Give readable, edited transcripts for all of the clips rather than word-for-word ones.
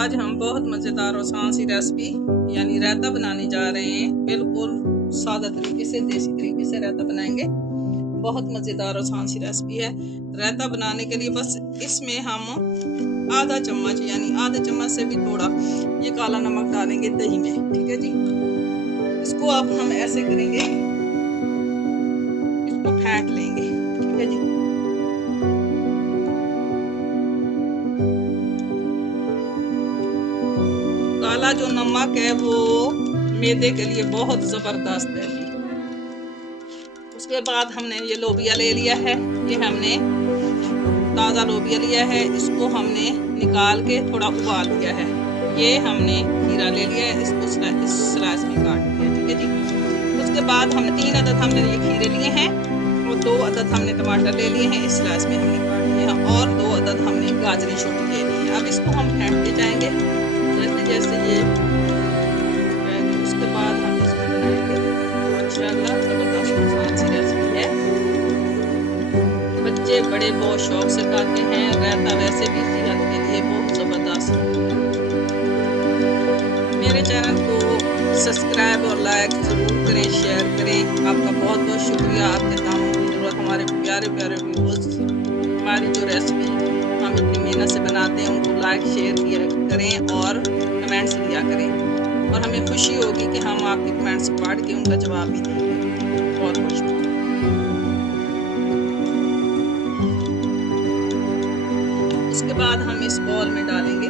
आज हम बहुत मज़ेदार और आसान सी रेसिपी यानी रायता बनाने जा रहे हैं। बिल्कुल सादा तरीके से, देसी तरीके से रायता बनाएंगे। बहुत मज़ेदार और आसान सी रेसिपी है। रायता बनाने के लिए बस इसमें हम आधा चम्मच यानी आधे चम्मच से भी थोड़ा ये काला नमक डालेंगे दही में। ठीक है जी। इसको अब हम ऐसे करेंगे, इसको फेंट लेंगे। ठीक है जी। काला जो नमक है वो मैदे के लिए बहुत ज़बरदस्त है जी। उसके बाद हमने ये लोबिया ले लिया है। ये हमने ताज़ा लोबिया लिया है, इसको हमने निकाल के थोड़ा उबाल लिया है। ये हमने खीरा ले लिया है, इसको इस स्लाइस में काट लिया। ठीक है जी। उसके बाद हमने 3 अदद हमने ये खीरे लिए हैं और 2 अदद हमने टमाटर ले लिए हैं, इस स्लाइस में हमने काट लिया है, और 2 अदद हमने गाजरी छोटी ले ली है। अब इसको हम फेंटते जाएंगे जैसे ये। उसके बाद हम इसको बनाएंगे। माशाल्लाह ज़बरदस्त आसान सी रेसिपी है। बच्चे बड़े बहुत शौक से खाते हैं। रायता वैसे भी सेहत के लिए बहुत ज़बरदस्त। मेरे चैनल को सब्सक्राइब और लाइक ज़रूर करें, शेयर करें। आपका बहुत बहुत शुक्रिया। आपके कामों की ज़रूरत हमारे प्यारे प्यारे व्यूअर्स। हमारी जो रेसिपी हम इतनी मेहनत से बनाते हैं उनको लाइक शेयर किया करें और कमेंट्स दिया करें, और हमें खुशी होगी कि हम आपके कमेंट्स पढ़ के उनका जवाब भी देंगे। बहुत बहुत शुक्रिया। उसके बाद हम इस बॉल में डालेंगे।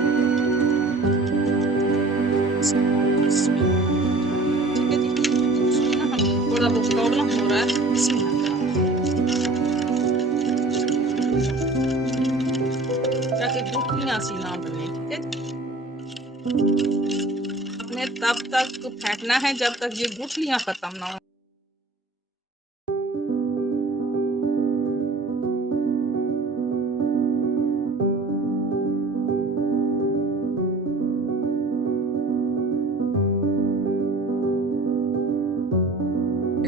ठीक है जी। इसमें ना हम थोड़ा बहुत प्रॉब्लम हो रहा है, इसमें हम ताकि गुठलियाँ सी ना बने। ठीक है। आपने तब तक फेंटना है जब तक ये गुठलियाँ खत्म ना हो।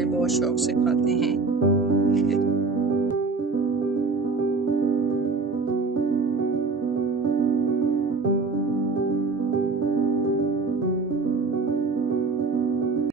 बहुत शौक से खाते हैं।